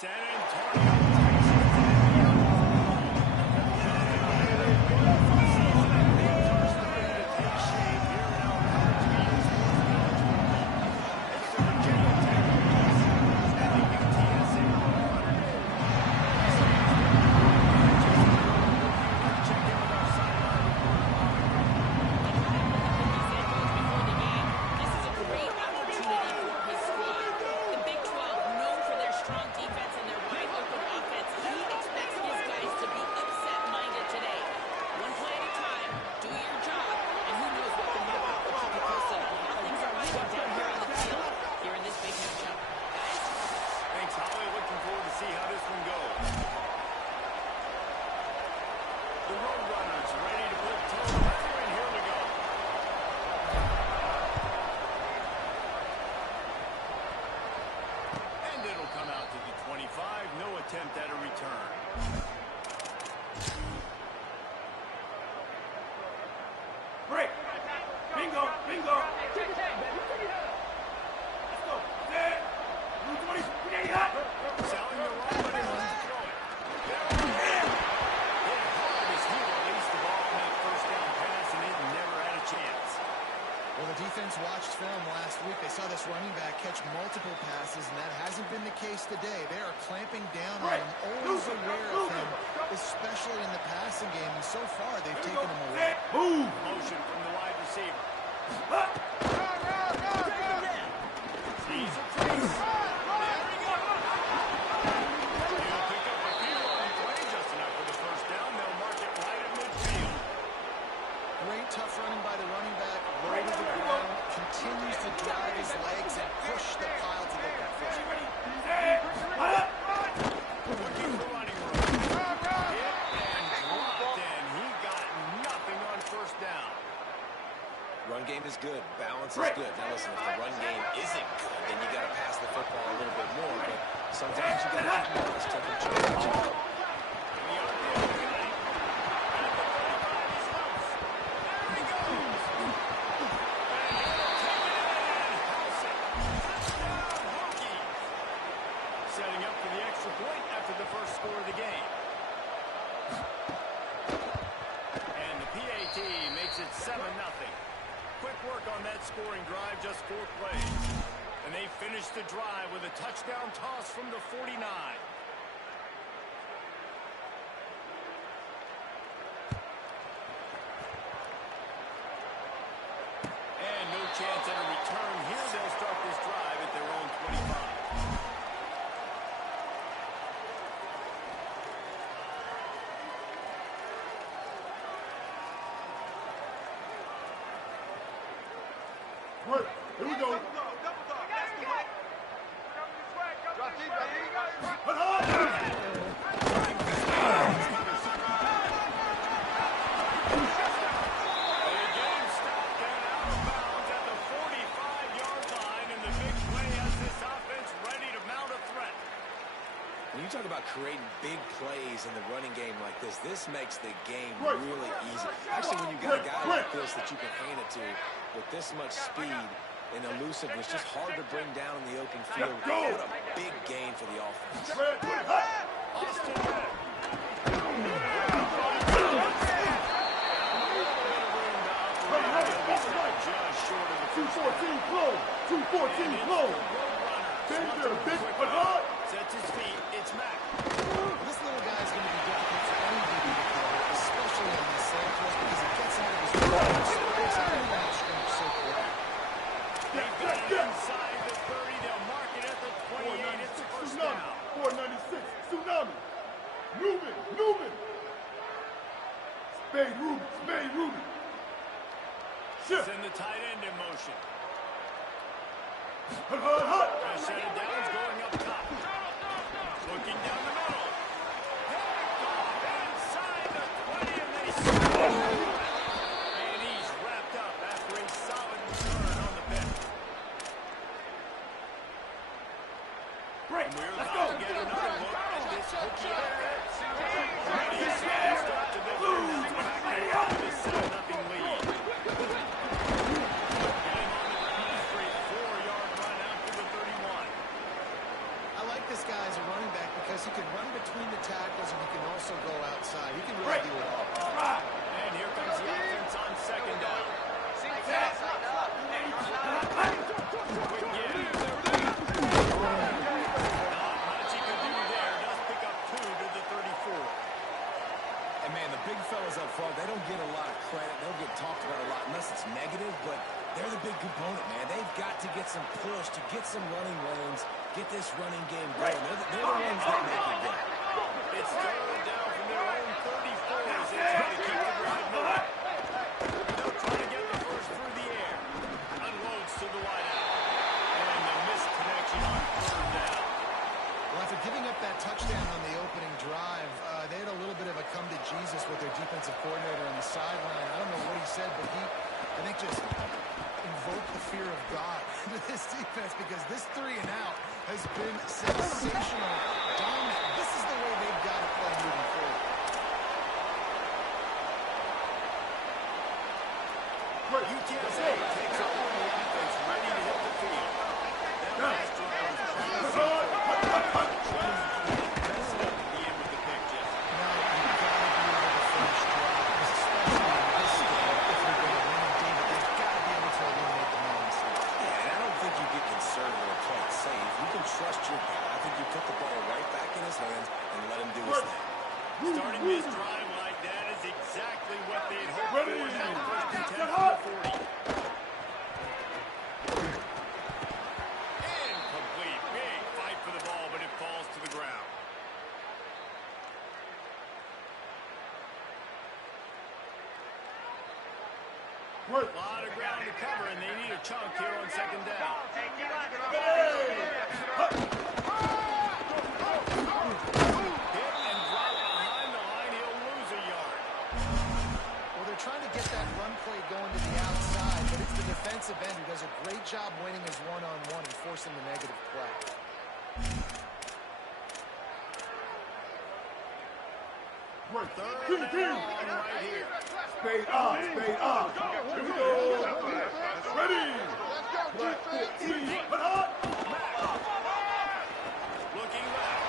San Antonio. Attempt at a return. Break. Bingo. Bingo. Let's go. Dead. Blue 20. Grenade hot. Selling the run, but he wants to throw it. Hit hard as he released the ball on that first down pass, and it never had a chance. Well, the defense watched film last week. They saw this running back catch multiple passes, and that hasn't been the case today. They are clamping down on him, always aware of him, especially in the passing game. And so far, they've taken him away. Move! Motion from the wide receiver. He's a freeze. There we go. He'll pick up a few on play, just enough for the first down. They'll mark it right at midfield. Great tough running by the running back. Low to the ground, continues to drive his legs and push the pile to the left foot. Looking for running room. Hit and dropped, and he got nothing on first down. Run game is good. Balance is good. Now listen, if the run game isn't good, then you got to pass the football a little bit more. But sometimes you got to keep them honest, take them charge. Setting up for the extra point after the first score of the game. And the PAT makes it 7-0. Quick work on that scoring drive, just 4 plays. And they finish the drive with a touchdown toss from the 49. And no chance at a return here. They'll start this drive at their own 25. Here we go. When you talk about creating big plays in the running game like this makes the game really easy. Actually, when you've got a guy like this that you can hand it to with this much speed and elusiveness, just hard to bring down in the open field. What a big gain for the offense. Austin. Just short of the 214 close. 214 close. Bender, big but hard. Sets his feet. It's Mack. This little guy is going to be difficult for anybody to cover, especially on the Santos, because he gets out of his rhythm, spreads out of that stretch so quick. They've got it inside the 30. They'll mark it at the 28. It's the first down. 496. Tsunami. Newman. Spade Ruby. Shift. Send the tight end in motion. Hut. Set it down. It's going up top. Looking down the middle. Handoff inside the 20, and they score. And he's wrapped up after a solid return on the bench. Break. And we're Let's about go. to get another look at this hooky offense. Ready to start to the third. Back to the 7-0 lead. Getting on the ground, straight 4-yard run out to the 31. I like this guy as a running back because he can run between the tackles and he can also go outside. He can really do it all. And here comes the offense on second down. And man, the big fellas up front, they don't get a lot of credit. They'll get talked about a lot unless it's negative, but they're the big component, man. They've got to get some push, to get some running lanes, get this running game going. They're the ones that make it go. It's third down from their own 34 as they try to keep the drive moving. They'll try to get the first through the air. Unloads to the wideout. And the missed connection on third down. Well, after giving up that touchdown on the opening drive, they had a little bit of a come to Jesus with their defensive coordinator on the sideline. I don't know what he said, but he, I think, just invoked the fear of God into this defense because this 3 and out has been sensational. Dominant. This is the way they've got to play moving forward. UTSA takes over the offense, ready to hit the field. That last drive was trust your guy. I think you put the ball right back in his hands and let him do his thing. Starting this drive like that is exactly what they had hoped for in that first and 10 from the 40. Incomplete. Big fight for the ball, but it falls to the ground. A lot of ground to cover, and they need a chunk here on second down. Trying to get that run play going to the outside, but it's the defensive end who does a great job winning his one-on-one and forcing the negative play. Third down right here. Spade on, spade on. Here we go. Ready. Black 14. But hot. Looking left.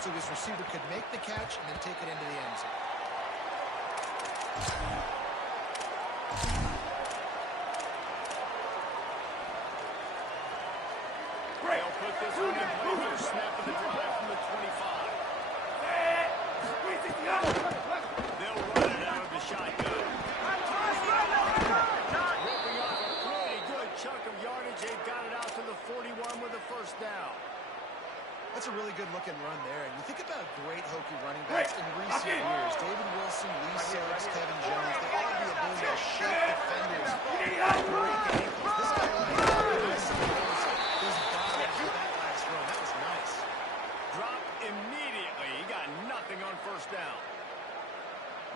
So his receiver could make the catch and then take it into the end zone. They'll put this one in play with a snap of the drive from the 25. They'll run it out of the shotgun. Ripping off a pretty good chunk of yardage. They've got it out to the 41 with a first down. That's a really good-looking run there. And you think about great Hokie running backs in recent years. David Wilson, Lee Suggs, Kevin Jones, they all have the ability to shake defenders, break ankles. This guy right here, some of those bodies with that last run. That was nice. Drop immediately. He got nothing on first down.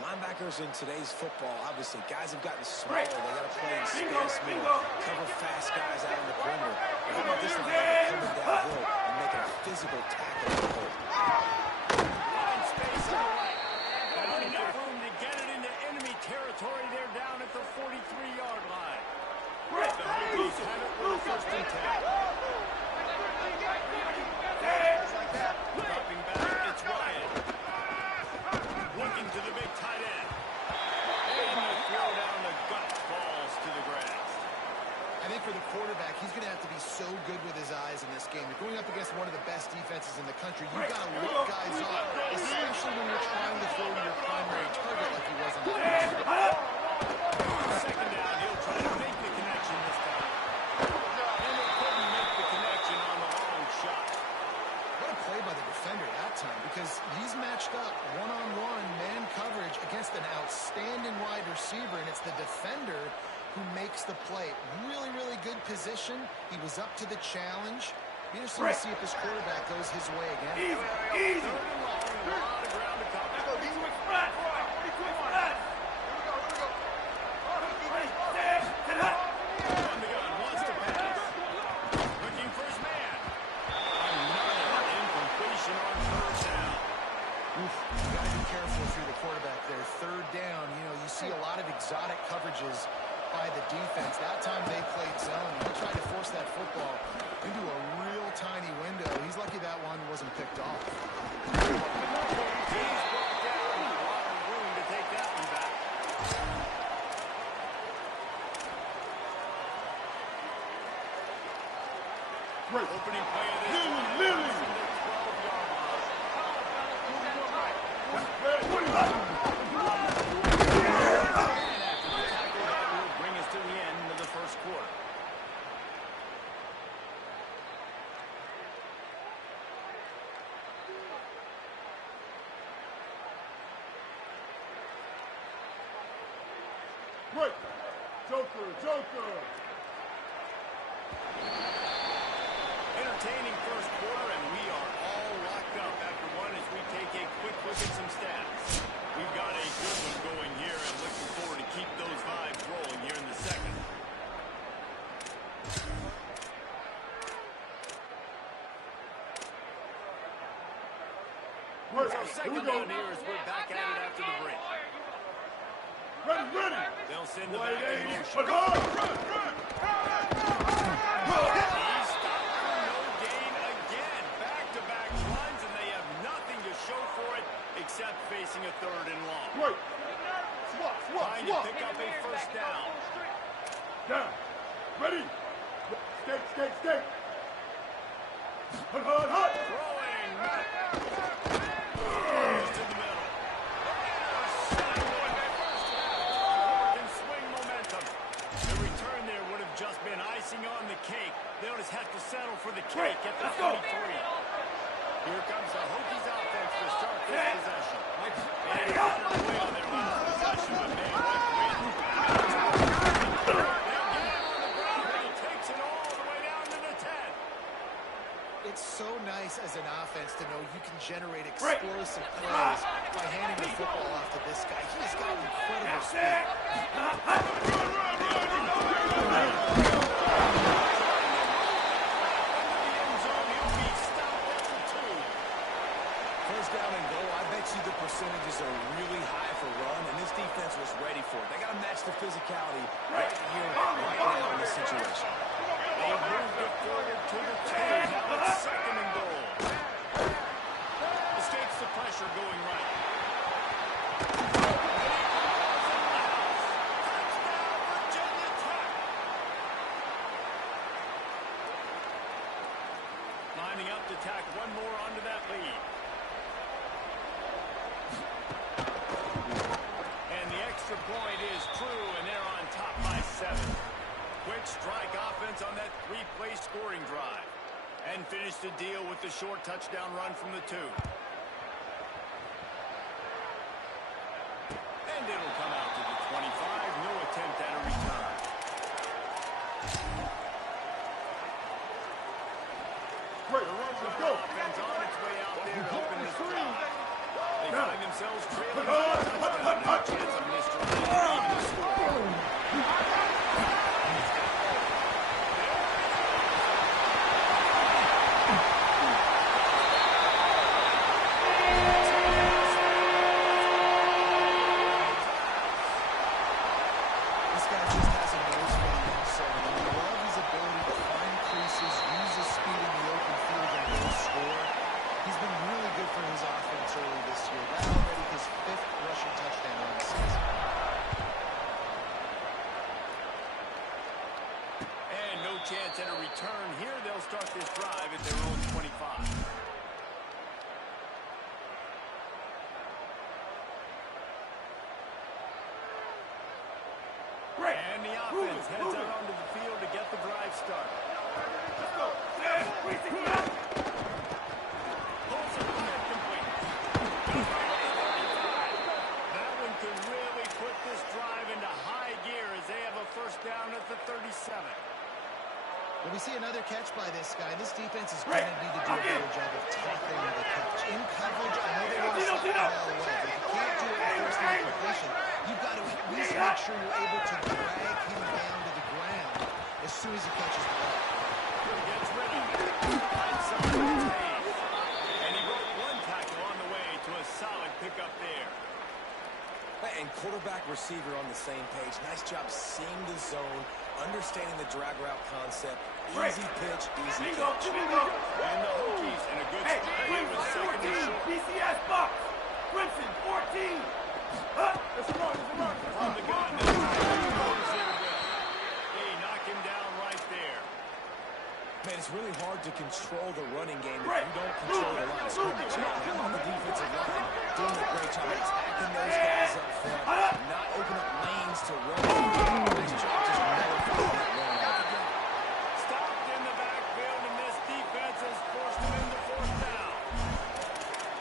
Linebackers in today's football, obviously, guys have gotten smaller. They got to play in space more, cover fast guys out in the perimeter. How about this linebacker coming downhill and making a physical tackle on the hole? Line space on the right. Not enough room to get it into enemy territory. They're down at the 43-yard line. The Hokies have it with a first and 10. Dropping back, it's Ryan. Looking to the big tight end. And the throw down the gut falls to the grass. I think for the quarterback, he's going to have to be so good with his eyes in this game. You're going up against one of the best defenses in the country. You've got to look guys up, especially when you're trying to throw to your primary target like he was on the first. Second down, he'll try to make the connection this time. And they couldn't make the connection on the long shot. What a play by the defender that time, because he's matched up one-on-one man coverage against an outstanding wide receiver, and it's the defender who makes the play. Really, really good position. He was up to the challenge. Be interesting to see if this quarterback goes his way again. Easy. Third and long, a lot of ground to cover. On the gun, wants to pass. Looking for his man. Another incompletion on third down. Oof, you got to be careful if you're the quarterback there. Third down, you know, you see a lot of exotic coverages by the defense. That time they played zone. He tried to force that football into a real tiny window. He's lucky that one wasn't picked off. He's brought down. A lot of room to take that one back. Great. Opening play of this Lily. from the 12-yard line. Bring us to the end of the first quarter. Great. Joker. Entertaining first quarter, and we are all locked up after one as we take a quick look at some stats. We've got a good one going here and looking forward to keep those vibes rolling here in the second. Great. So Here we second go. down here as we're back at it after the break. Ready. They'll send the Wide back in 80. motion. Run. He's stopped for no gain again. Back-to-back runs, and they have nothing to show for it except facing a third and long. Great. Swap. Trying to pick up a first down. Down. Ready. Skate. Hut. Throwing. Goes to the middle. Can swing momentum. The return there would have just been icing on the cake. They'll just have to settle for the cake at the 33. Here comes the Hokies offense to start this possession. And they're away on their last possession, but they went win. They'll get him on the ground, and he takes it all the way down to the 10. It's so nice as an offense to know you can generate explosive plays by handing the football off to this guy. He has got incredible speed. First down and goal, I bet you the percentages are really high for run, and this defense was ready for it. They got to match the physicality right here, right now in this situation. They moved it forward to the 2. Now it's second and goal. Escapes the pressure going right. Touchdown, Virginia Tech. Lining up to tack one more onto that lead. And the extra point is true, and they're on top by 7. Quick strike offense on that 3-play scoring drive. And finish the deal with the short touchdown run from the 2. And it'll come out to the 25. No attempt at a return. Great. Let's go. Offense on its way out there to open this drive. They Now. find themselves trailing for a touchdown. No chance on this drive to even the score. This guy just has a nose for the end zone. I love his ability to find creases, use his speed in the open field, and go score. He's been really good for his offense early this year. That's already his 5th rushing touchdown on the season. And no chance at a return here. They'll start this drive at their own 25. And the offense heads out onto the field to get the drive started. Pulls it from incomplete. That one could really put this drive into high gear as they have a first down at the 37. When we see another catch by this guy, this defense defense is going to need to do a better job of tackling the catch. In coverage, I know they want to stop the ball away, but if you can't do it in first down completion, you've got to at least make sure you're able to drag him down to the ground as soon as he catches the ball. Gets rid of it. Finds someone to save. And he broke one tackle on the way to a solid pickup there. And quarterback receiver on the same page. Nice job seeing the zone, understanding the drag route concept. Easy pitch, easy catch. And the Hokies in a good spot here with second and short. BCS box. Crimson 14. On the gun. They knock him down right there. Man, it's really hard to control the running game if you don't control the line of scrimmage. Now on the defensive line, doing a great job attacking those guys up front, not open up lanes to run. Nice job just nullifying that run altogether. Stopped in the backfield, and this defense has forced him into fourth down.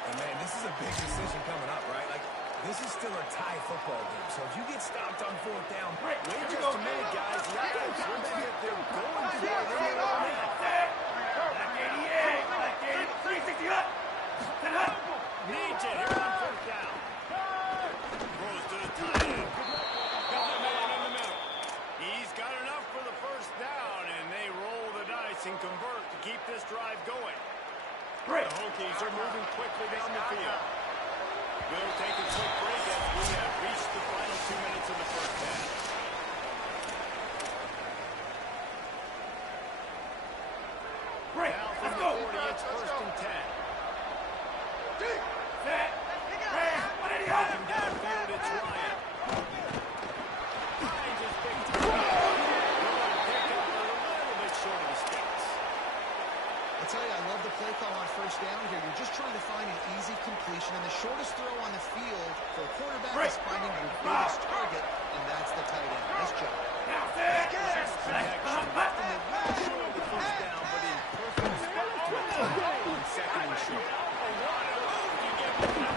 And man, this is a big decision coming up, right? Like, this is still a tie football game. So if you get stopped on fourth down, Wait just a minute, guys. The offense looks as if they're going for it in their own end. Needs it here on fourth down. Throws to the tight end. Got the man in the middle. He's got enough for the first down, and they roll the dice and convert to keep this drive going. The Hokies are moving quickly down the field. We'll take a quick break as we have reached the final 2 minutes of the first half. Now from the 40, it's first and 10. Looking downfield, it's Ryan. Finds his big time. Will pick up a little bit short of the sticks. I tell you, I love the play call on first down here. You're just trying to find an easy completion, and the shortest throw on the field for a quarterback is finding your biggest target, and that's the tight end. Nice job. Connection. Left in the right short of the first down, but in perfect spot to attack on second and short. Oh, what a move you get with that.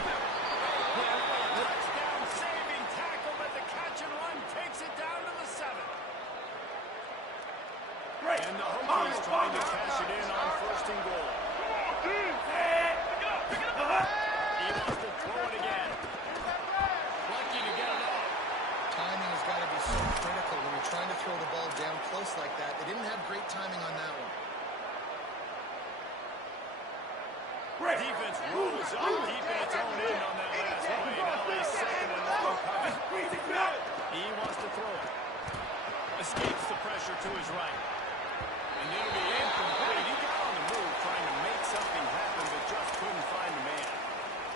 Touchdown saving tackle, but the catch and run takes it down to the 7. And the Hokies trying to cash it in on first and goal. He wants to throw it again. Lucky to get it off. Timing has got to be so critical when you're trying to throw the ball down close like that. They didn't have great timing on that one. Defense rolls up deep in its own end on that last play. Now he's second and long coming. He wants to throw it. Escapes the pressure to his right. And it'll be incomplete. He got on the move trying to make something happen, but just couldn't find the man.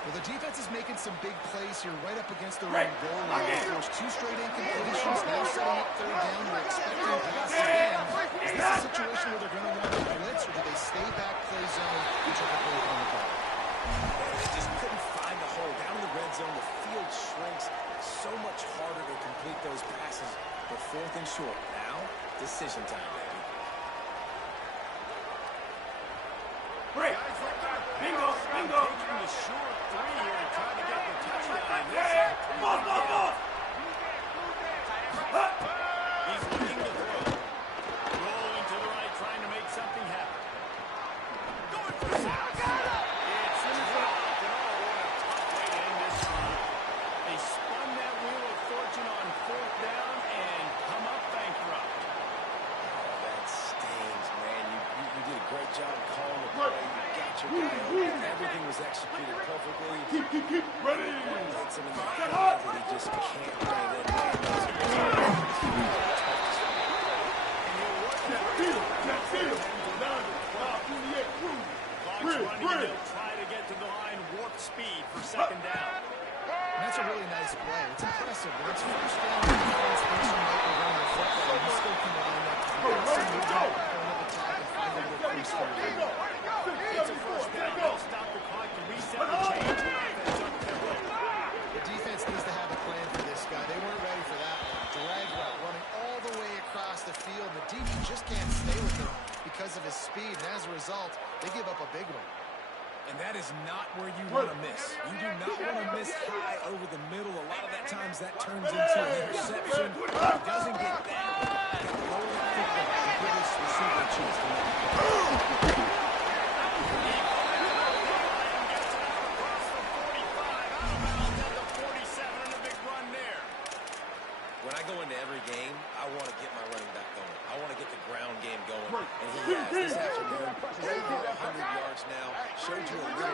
Well, the defense is making some big plays here right up against their own goal line. They forced 2 straight incompletions, now setting up third down. They're expecting pass again. Is this a situation where they're going to want to blitz, or do they stay back, play zone, and try to break on the ball? They just couldn't find the hole. Down in the red zone, the field shrinks. So much harder to complete those passes. But fourth and short. Now, decision time, baby. Bingo. Taking the short 3 here and trying to get the touchdown. He's looking to throw. Rolling to the right, trying to make something happen. Going for 6. It's dropped. And what a tough way to end this drive. They spun that wheel of fortune on fourth down and come up bankrupt. Oh, that stings, man. You did a great job calling the play. You got your guy open. Everything was executed perfectly. Keep ready. Hits him in the head, and he just can't bring it in. Clock's running, and they'll try to get to the line warp speed for second down. And that's a really nice play. It's impressive. When it's first down, the defense thinks you might be running the football, you still can line up to the outside of the attack and find a little free throw. It's a first down. They'll stop the clock to reset the change. Offense up tempo. The defense needs to have a plan for this guy. They weren't ready for that one. Drag route running all the way across the field. The DB just can't stay with him because of his speed, and as a result, they give up a big one. And that is not where you want to miss. You do not want to miss high over the middle. A lot of that times that turns into an interception. It doesn't get that. Low football to give his receiver a chance to make it.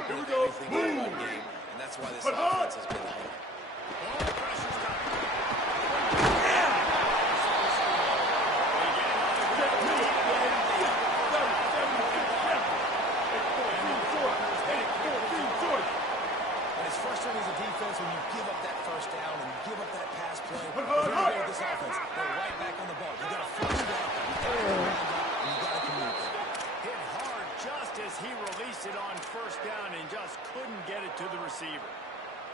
bit of everything in the run game, and that's why this offense has been home. All the pressure's coming. And it's frustrating as a defense when you give up that first down and you give up that pass play. If you're going to go with this offense, they're right back on the ball. You got to flush it out, you got to round up, and you got to communicate. Hit hard just as he released it on first down and just couldn't get it to the receiver.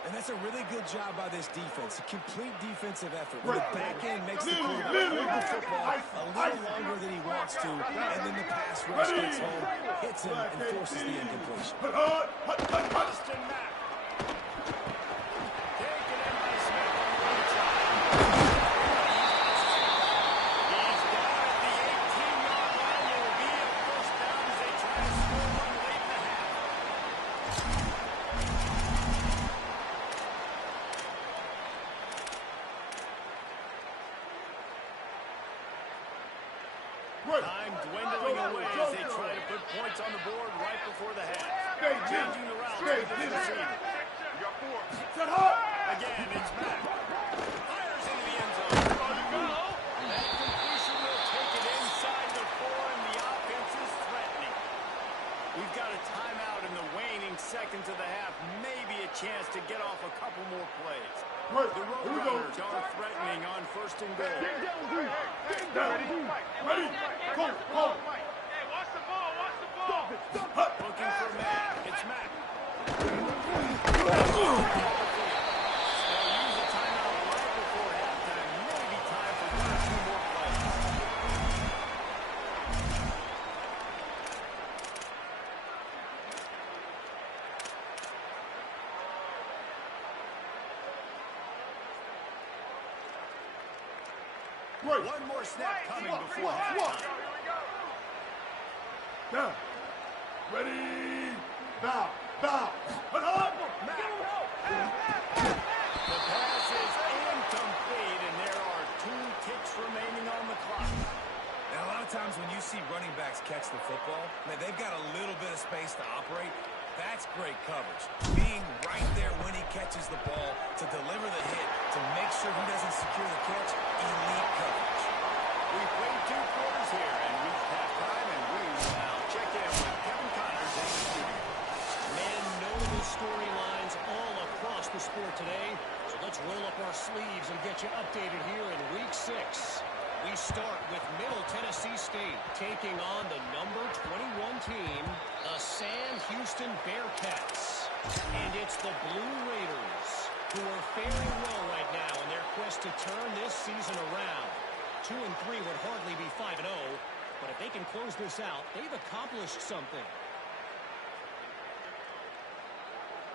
And that's a really good job by this defense. A complete defensive effort. When the back end makes the quarterback hold the football a little longer than he wants to, and then the pass rush gets home, hits him, and forces the incompletion. Austin Mack. Taken in by Smith on the right side. He's down at the 18-yard line. There will be a first down as they try to score one late in the half. Time dwindling away as they try to put points on the board right before the half. Changing the route to the receiver. Again, it's Mack. Fires into the end zone. That completion will take it inside the 4, and the offense is threatening. We've got a timeout in the waning seconds of the half. Maybe a chance to get off a couple more plays. The Roadrunners are threatening on first and goal. Ready? Go. Hey, watch the ball. Looking for Mack. It's Mack. They'll use a timeout right before halftime. Maybe time for 1 or 2 more plays. One more snap coming before halftime. Down. Ready? Bow. But The pass is incomplete, and there are 2 ticks remaining on the clock. Now, a lot of times when you see running backs catch the football, man, they've got a little bit of space to operate. That's great coverage. Being right there when he catches the ball to deliver the hit, to make sure he doesn't secure the catch, elite coverage. We've played 2 quarters here, and we've halftime, and we will now check in with Kevin Connors in the studio. Man, notable storylines all across the sport today. So let's roll up our sleeves and get you updated here in Week 6. We start with Middle Tennessee State taking on the number 21 team, the Sam Houston Bearcats. And it's the Blue Raiders, who are faring well right now in their quest to turn this season around. 2-3 would hardly be 5-0, but if they can close this out, they've accomplished something.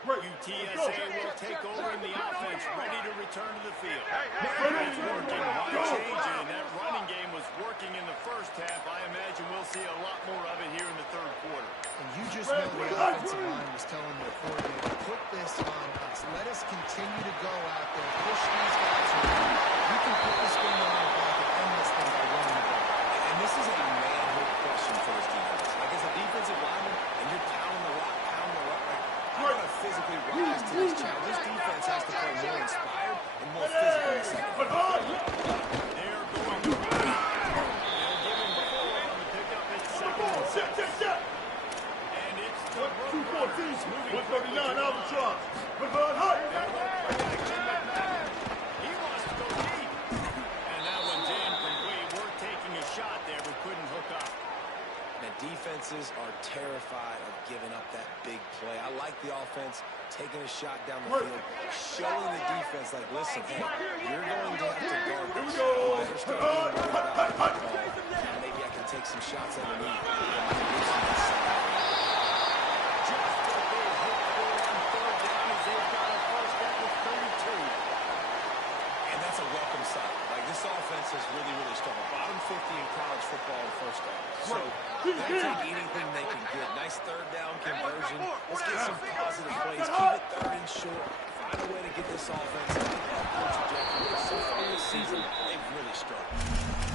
UTSA will take over in the offense, ready to return to the field. It's working. Why change it? And that running game was working in the first half. I imagine we'll see a lot more of it here in the 3rd quarter. And you just know the offensive line was telling the coordinator, put this on us. Let us continue to go out there, push these guys around. You can put this game on our back and end this thing by running the ball. And this is a manhood question for this defense. Like, as a defensive lineman, and you're pounding the rock, like, I got to physically rise to this challenge. This defense has to play more inspired and more physical in the second half. They're going to run. They'll give him 4 on the pickup. It's 2nd and 6. And it's the Roadrunners moving 139 Albatross. They're going to play action with Mack. He wants to go deep. And that one's incomplete. We're taking a shot there, but couldn't hook up. And defenses are terrified of giving up that big play. I like the offense taking a shot down the field, showing the defense, like, listen, hey, you're going to have to guard this. Better start being worried about the ball. Now maybe I can take some shots underneath. Just what they hoped for on 3rd down as they've got a first down with 32. And that's a welcome sight. Like, this offense has really, really struggled. Bottom 50 in college football in first down. So they'll take anything they can get. Nice 3rd down conversion. Let's get some positive plays. Keep it 3rd and short. Find a way to get this offense on that trajectory. So far this season, they've really struggled.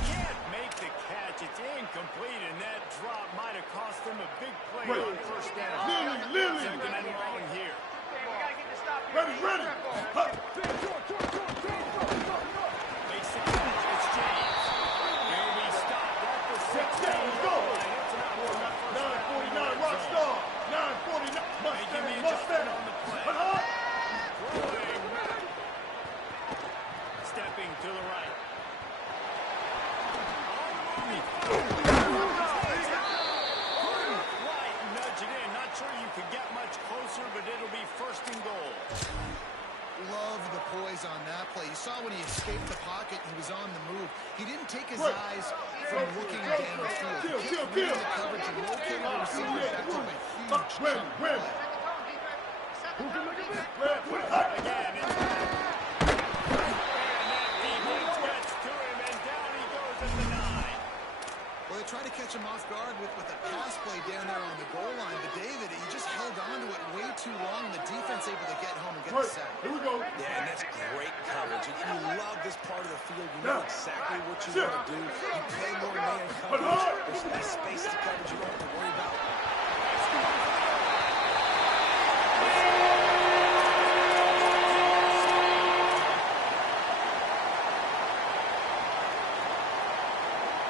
Can't make the catch It's incomplete, and that drop might have cost them a big play Right. on first down. Lily. Second and long here. Ready. Huh. Makes the catch. It's James. He'll be stopped at the 16. Let's go. 9:49, Rockstar. 9:49, Mustang. On the play. Throwing. Stepping to the right. Right, nudge it in. Not sure you could get much closer, but it'll be first and goal. Love the poise on that play. You saw when he escaped the pocket, he was on the move. He didn't take his eyes from looking downfield. He kept reading the coverage and located the receiver back to a huge chunk play. Again, and that defense gets to him, and down he goes at the 9. Well, they tried to catch him off guard with a pass play down there on the goal line, but David, he just held on to it way too long, and the defense able to get home and get the sack. Here we go. Yeah, and that's great coverage. And you love this part of the field. You know exactly what you want to do. You play more man coverage. There's less space to coverage. You don't have to worry about.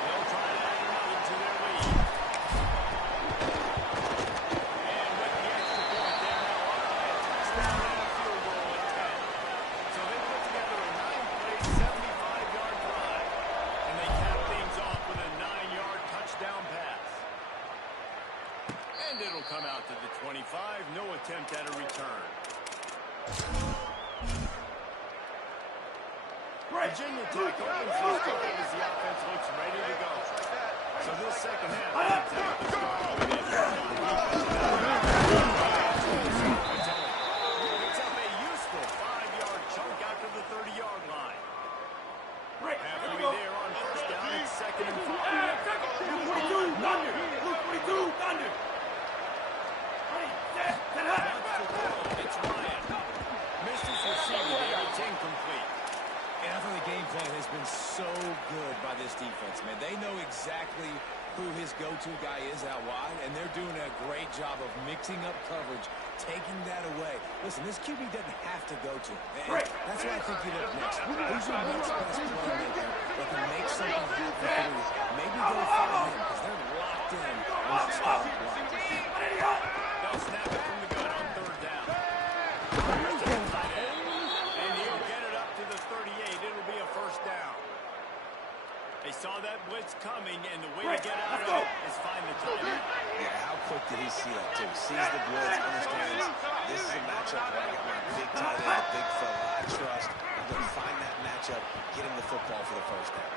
They'll try to add another to their lead. And with the extra point, they're now up by a touchdown and a field goal at 10. So they put together a 9-play, 75-yard drive. And they cap things off with a 9-yard touchdown pass. And it'll come out to the 25. No attempt at a return. Virginia Tech opens this drive as the offense looks ready to go. So this second half, it's out to start with it. Picks up a useful 5-yard chunk out to the 30-yard line. Halfway there on first down, it's second and 5. Thunder. It's Ryan. Missed his receiver there. It's incomplete. And I think the game plan has been so good by this defense, man. They know exactly who his go-to guy is out wide, and they're doing a great job of mixing up coverage, taking that away. Listen, this QB doesn't have to go to him. And that's what I think you look next. Who's your next best playmaker that can make something happen for you? Maybe go follow him, because they're locked in on that starting block. They'll snap it from the gun on third down. Here's to the tight end. And he'll get it up to the 38. It'll be a first down. They saw that blitz coming, and the way to get out of it is find the tight end. Yeah, how quick did he see that, too? Sees the blitz, understands this is a matchup where I got my big tight end, a big fella I trust. I'm going to find that matchup, get him the football for the first down.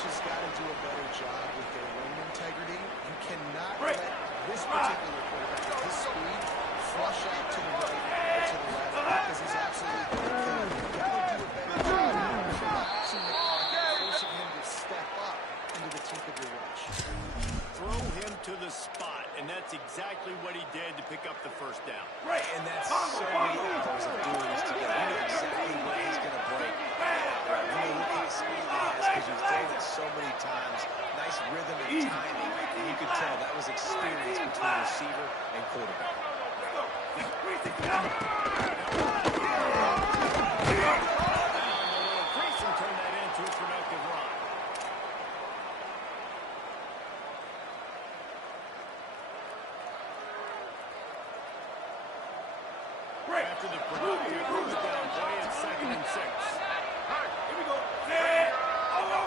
Has got to do a better job with their lane integrity. You cannot let this particular quarterback at his speed flush out to the right or to the left because he's absolutely going to kill him. You've got to do a better job of collapsing the pocket, forcing him to step up into the teeth of your rush. Throw him to the spot, and that's exactly what he did to pick up the first down. And that's so many hours of doing this together. You know exactly what he's going to break. You know, look at the speed he has because you've thrown it so many times. Nice rhythm and timing, and you could tell that was experience between receiver and quarterback. Grayson turned that into a productive run. After the productive first down play, it's second and 6. Here we go.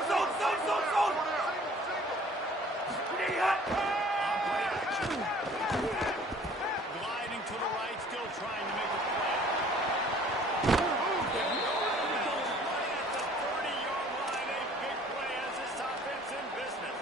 Zone. On-play action. Gliding to the right, still trying to make a play. Right at the 30-yard line, a big play as this offense in business.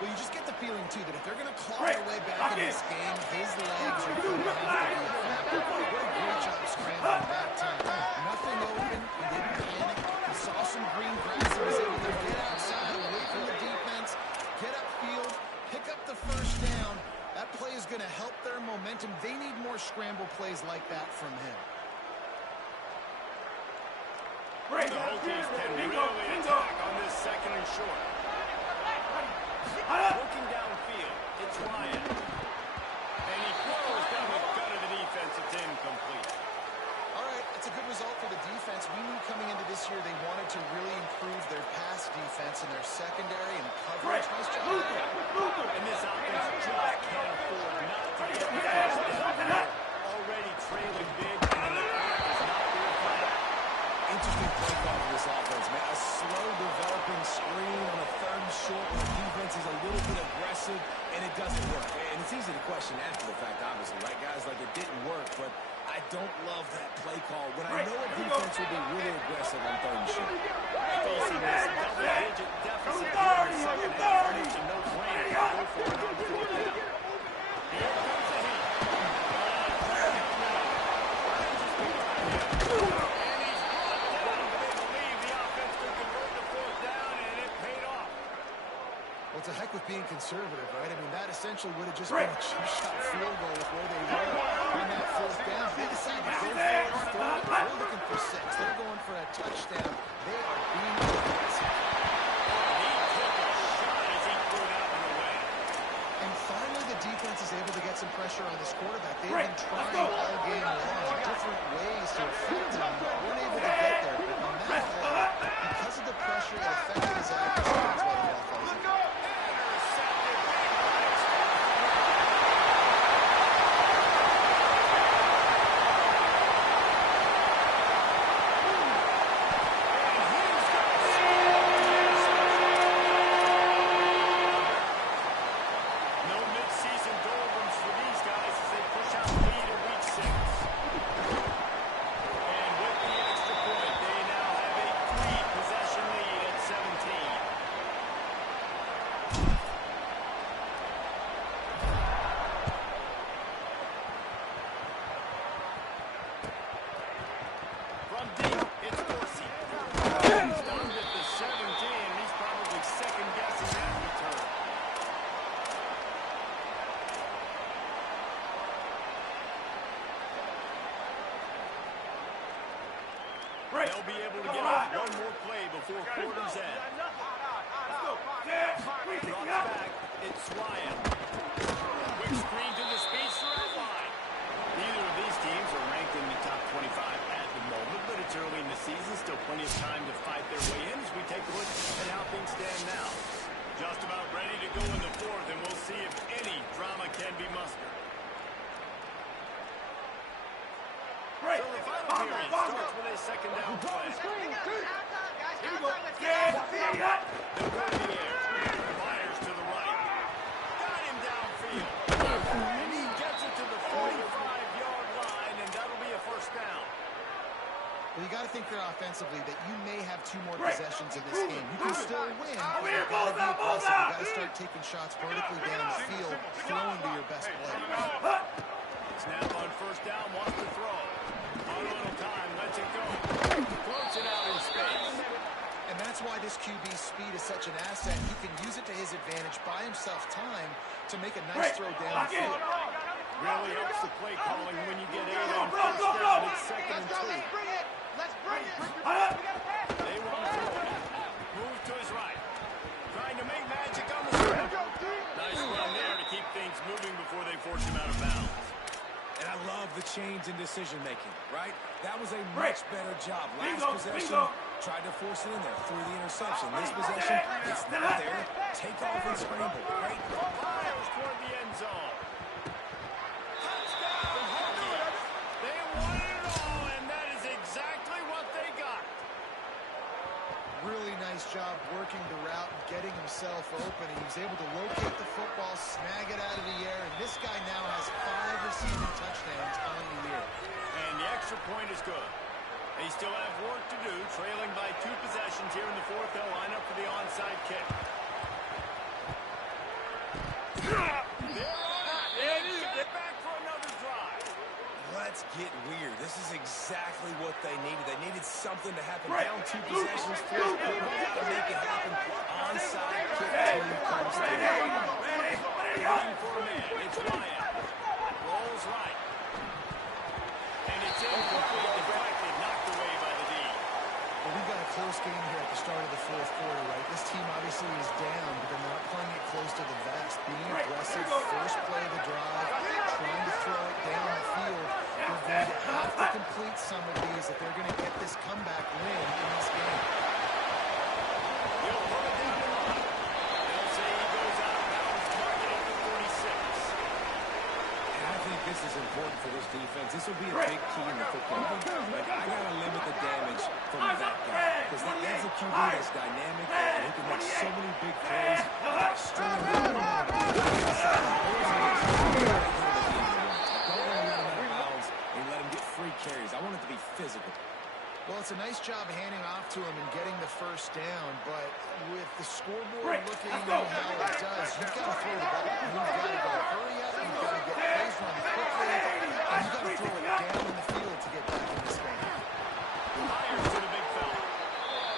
Well, you just get the feeling, too, that if they're going to claw their way back in this game, his legs are going to have to be a factor. What a great job scrambling that time. Nothing open. He didn't panic. He saw some green grass. He was able to get outside, away from the defense, get upfield, pick up the first down. That play is going to help their momentum. They need more scramble plays like that from him. Syracuse can really attack on this second and short. Looking downfield, it's Ryan. And he throws down the gut of the defense. It's incomplete. All right, it's a good result for the defense. We knew coming into this year they wanted to really improve their pass defense and their secondary and coverage. Nice job. And this offense just can't afford not to get the first down. They're already trailing big, and the clock is not real flat. Interesting play call for this offense, man. A slow developing screen on a third and short where the defense is a little bit aggressive, and it doesn't work. And it's easy to question after the fact, obviously, right, guys? Like, it didn't work, but I don't love that play call when I know a defense will be really aggressive on third and short. Facing this double-digit deficit here in the second half, it's a no-brainer to go for it on fourth down. Here comes the heat. And he's brought down, but they believe the offense could convert the fourth down, and it paid off. Well, it's a heck with being conservative, right? I mean, that essentially would have just been a chip shot field goal with where they were on that fourth down. They decided to go for it on third. They're looking for 6. They're going for a touchdown. They are being aggressive. He took a shot as he threw that one away. And finally, the defense is able to get some pressure on this quarterback. They've been trying all game long, different ways to affect him, but weren't able to get there. But on that play, because of the pressure, it affected his accuracy. That's why the ball falls in. No mid-season doldrums for these guys as they push out the lead in week 6. And with the extra point, they now have a 3-possession lead at 17. From deep, it's Dorsey. He's down at the 17, and he's probably second-guessing that return. They'll be able to get off one more play before quarter's end. Drops back, it's Ryan. Quick screen to the speedster outline. Neither of these teams are ranked in the top 25 at the moment, but it's early in the season, still plenty of time to fight their way in as we take a look at how things stand now. Just about ready to go in the fourth, and we'll see if any drama can be mustered. So the final period starts with a second down play. Here we go. They'll go to the air. Fires to the right. Got him downfield. And he gets it to the 45-yard line, and that'll be a first down. Well, you got to think here offensively that you may have 2 more possessions in this game. You can still win, but you've got to be aggressive. You've got to start taking shots vertically down the field, throwing to your best player. Snap on first down, wants to throw. On a little time, lets it go. Floats it out in space. And that's why this QB speed is such an asset. He can use it to his advantage, buy himself time to make a nice throw downfield. Really helps the play calling when you get 8 on first down. It's second and 2. They want to throw it. Move to his right. Trying to make magic on the strip. Nice run there to keep things moving before they force him out of bounds. And I love the change in decision-making, right? That was a much better job. Last possession, tried to force it in there through the interception. This possession, it's not there. Take off and scramble. Great. Fires toward the end zone. Touchdown, Hokies. They wanted it all, and that is exactly what they got. Really nice job working the route and getting himself open. He was able to locate the football, snag it out of the air, and this guy now has 5 receiving touchdowns on the year. And the extra point is good. They still have work to do, trailing by 2 possessions here in the fourth. They'll line up for the onside kick. They're on it. And get it back for another drive. Let's get weird. This is exactly what they needed. They needed something to happen. Down 2 possessions, fourth quarter. Got to make it happen. Onside kick team comes through. Looking for a man. It's Ryan. Rolls right. And it's incomplete, deflected, knocked away by the D. Well, we've got a close this game here at the start of the fourth quarter, right? This team obviously is down, but they're not playing it close to the vest. Being aggressive, first play of the drive, trying to throw it down the field. They're going to have to complete some of these if they're going to get this comeback win in this game. He'll put it down the line. They'll say he goes out of bounds, targeting the 46. And I think this is important for this defense. This will be a big key in the football game. Like, I got to limit the damage from that guy. Because that's a QB that's dynamic, and he can make so many big plays. String him out. Don't let him out of bounds and let him get free carries. I want it to be physical. Well, it's a nice job handing off to him and getting the first down, but with the scoreboard looking how it does, you've got to throw the ball. You've got to go hurry up, you've got to get plays run quickly, and you've got to throw it down in the field to get back in this game. Myers to the big fella.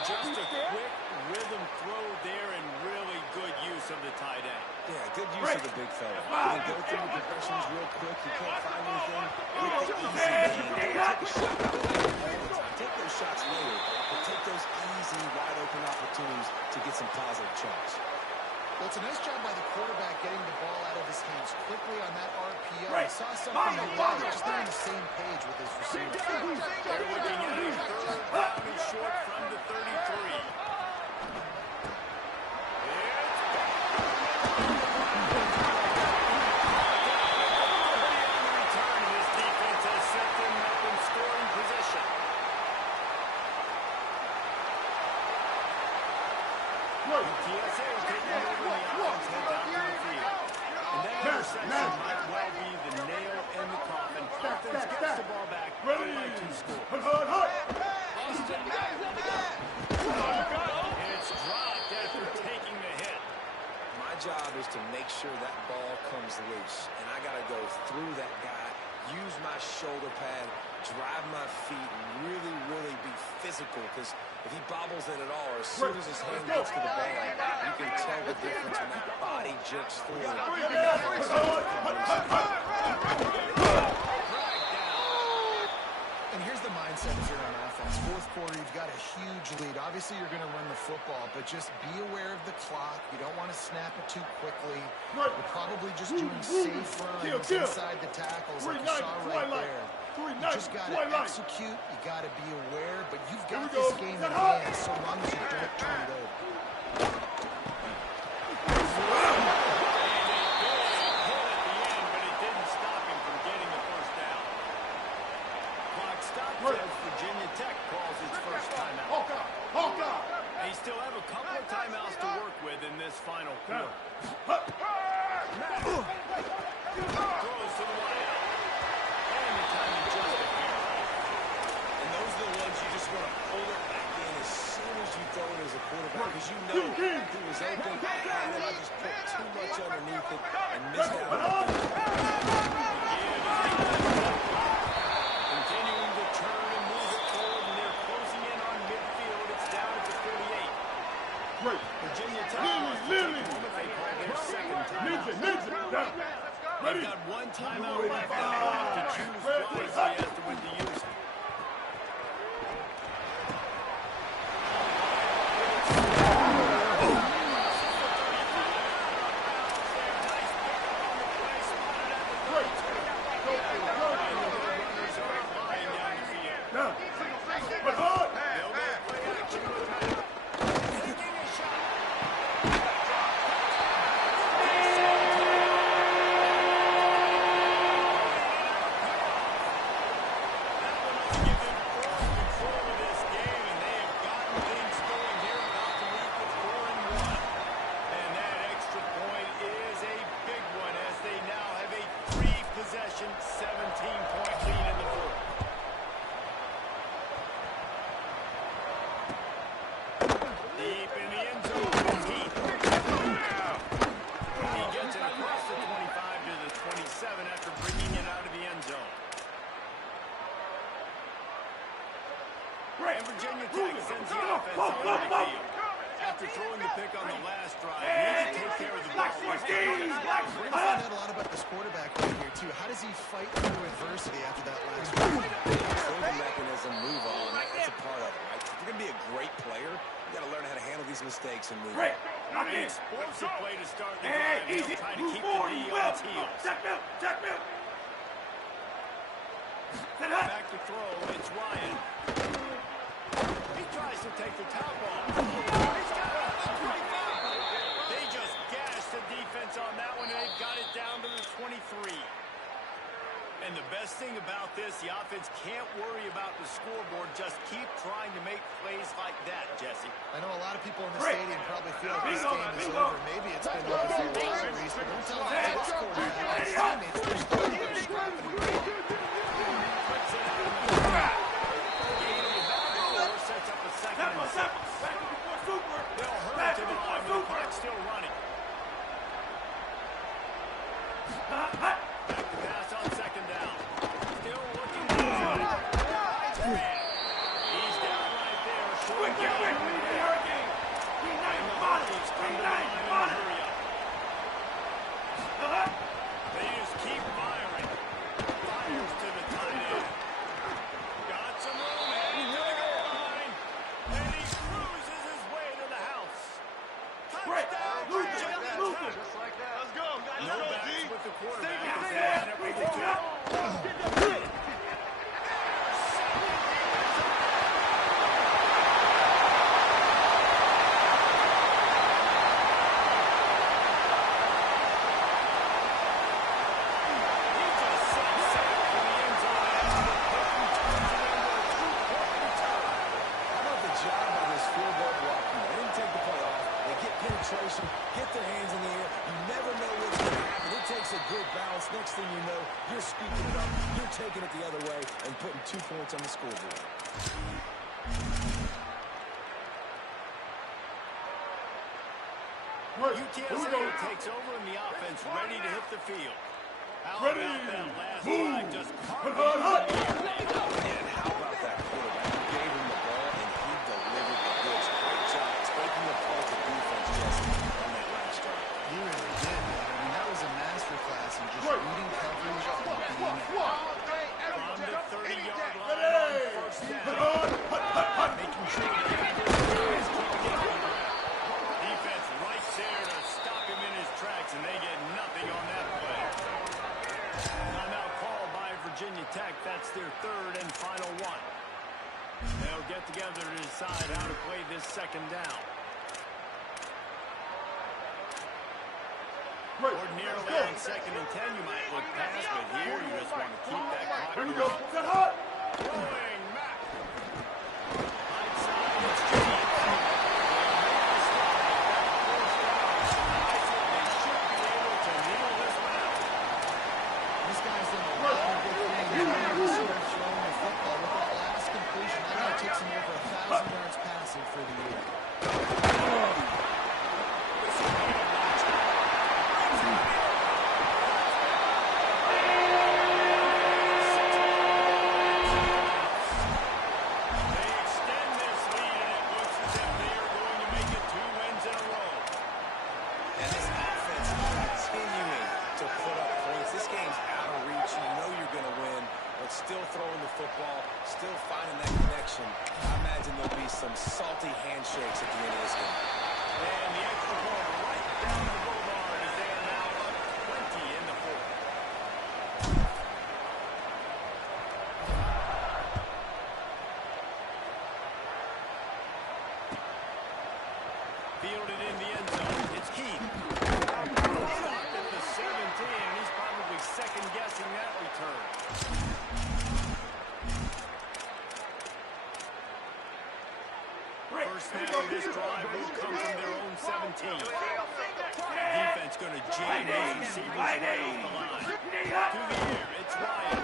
Just a quick rhythm throw there and really good use of the tight end. Yeah, good use of the big fella. You can go through the progressions real quick. You can't find anything. Get the easy game. Take a shot all the time. Take those shots later, but take those easy, wide-open opportunities to get some positive charge. Well, it's a nice job by the quarterback getting the ball out of his hands quickly on that RPO. I saw something he liked, just not on the same page with his receiver. They're looking at a third down and short from the 33. TSA is taking over the offense, head down to the field. And that interception might well be the nail in the coffin. Offense gets the ball back, Ready. by 2 scores. Austin Mack with the gun. And it's dropped after taking the hit. My job is to make sure that ball comes loose, and I got to go through that guy, use my shoulder pad, drive my feet, and really, really be physical, because if he bobbles it at all, or as soon as his hand gets to the ball, you can tell the difference when that body jerks through. And here's the mindset here on offense. Fourth quarter, you've got a huge lead. Obviously, you're going to run the football, but just be aware of the clock. You don't want to snap it too quickly. You're probably just doing safe runs inside the tackles like you saw right there. You just got to execute. You got to be aware, but you've got this game in hand so long as you don't turn it over. Virginia Tech calls its first timeout. They still have a couple of timeouts to work with in this final quarter. Mack throws to the wideout. And the timing just a hair. And those are the ones you just want to pull it back in as soon as you throw it as a quarterback, because you know he was open, and then I just put too much underneath it and missed out. Continuing to turn and move it forward, and they're closing in on midfield. It's down at the 48. Virginia Tech wants to take a moment. They call their second timeout. They've got one timeout left, and they have to choose wisely as to when to use it. mistakes and move. Break. Lock An in. explosive play to start the Hey, drive. easy. Trying to Move keep forward. the D on Well. its heels. Check him. Check him. Set up. Back to throw. It's Ryan. He tries to take the top off. He's got it. They just gashed the defense on that one, and they've got it down to the 23. And the best thing about this, the offense can't worry about the scoreboard. Just keep trying to make plays like that, Jesse. I know a lot of people in the stadium probably feel like this game is over. Maybe it's been over for a while, Reese, but don't tell that to this quarterback. His teammates, they're still scrapping and clawing. Puts it out of the back. Gain of the back or sets up a second and six. They'll hurry to the line with the clock still running. Back to pass on second down. Still looking for it. He's down right there. Short Get gain. ready. We need the Hurricane. And the Bottom. Hurricanes come to the line in a hurry up. They just keep firing. Fires to the tight end. Got some room heading to the goal line. And he cruises his way to the house. Touchdown, Virginia Tech. Let's go. No backs with the quarterback. As they line up with the two. He just set sail for the end zone after the Burton turns it into a two-point return. How about the job by this field goal blocking? They didn't take the play off. They get penetration, get their hands in the air. You never know what's going to happen. It takes a good balance. Next thing you know, you're scooping it up, you're taking it the other way, and putting 2 points on the scoreboard. UTSA takes over and the offense ready to hit the field. How Ready. about that last Move. drive? Just Hut, carving hut, it hut. in the air. And how about that quarterback? He gave him the ball, and he delivered the goods. Great job taking apart the defense, Jesse, on that last drive. He really did, man. I mean, that was a masterclass in just Right. reading coverage and being From the 30-yard line on first down. Making sure that this guys can't get on the ground. Defense right there to stop him in his tracks, and they get nothing on that play. Timeout called by Virginia Tech. That's their third and final one. They'll get together to decide how to play this second down. Ordinarily on second and 10, you might look past, but here you just want to keep that clock Here we moving. go. Set hot. Throwing Mack. Right side, it's James. They should be able to kneel this one out. This guy's done a lot of good things. He's really sort of throwing the football. With that last completion, I know it takes him over 1,000 yards passing for the year. They extend this lead, and it looks as if they are going to make it 2 wins in a row. And this offense continuing to put up points. This game's out of reach. You know you're going to win, but still throwing the football, still finding that connection. I imagine there'll be some salty handshakes at the end of this game. And the extra point right down the boulevard as they are now up 20 in the fourth. Fielded in the end zone. It's Keith. Stopped at the 17, and he's probably second-guessing that return. First down of this drive will come from their own 17. Defense going to jam those receivers right off the line. To the air, it's Ryan.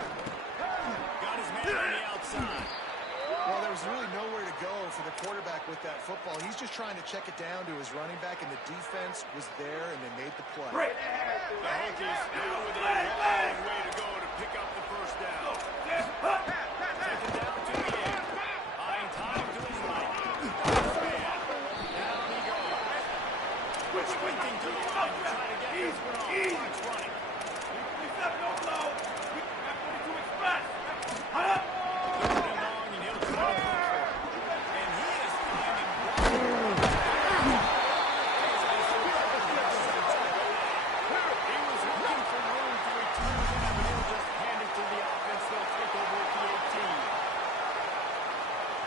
Got his man on the outside. Well, there was really nowhere to go for the quarterback with that football. He's just trying to check it down to his running back, and the defense was there, and they made the play. The Hokies now with a long way to go to pick up the first down. Second down to the air. Buying time to his right. Down he goes. Sprinting to the line to try to get this one off. Clock's running. Third and long, and he'll try to go for it. And he is finding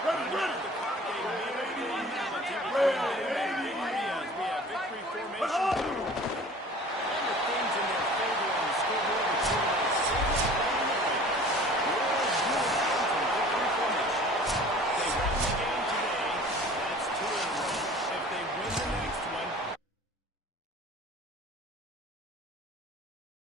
Ready, ready. The clock, a minute and a penalty. Ready.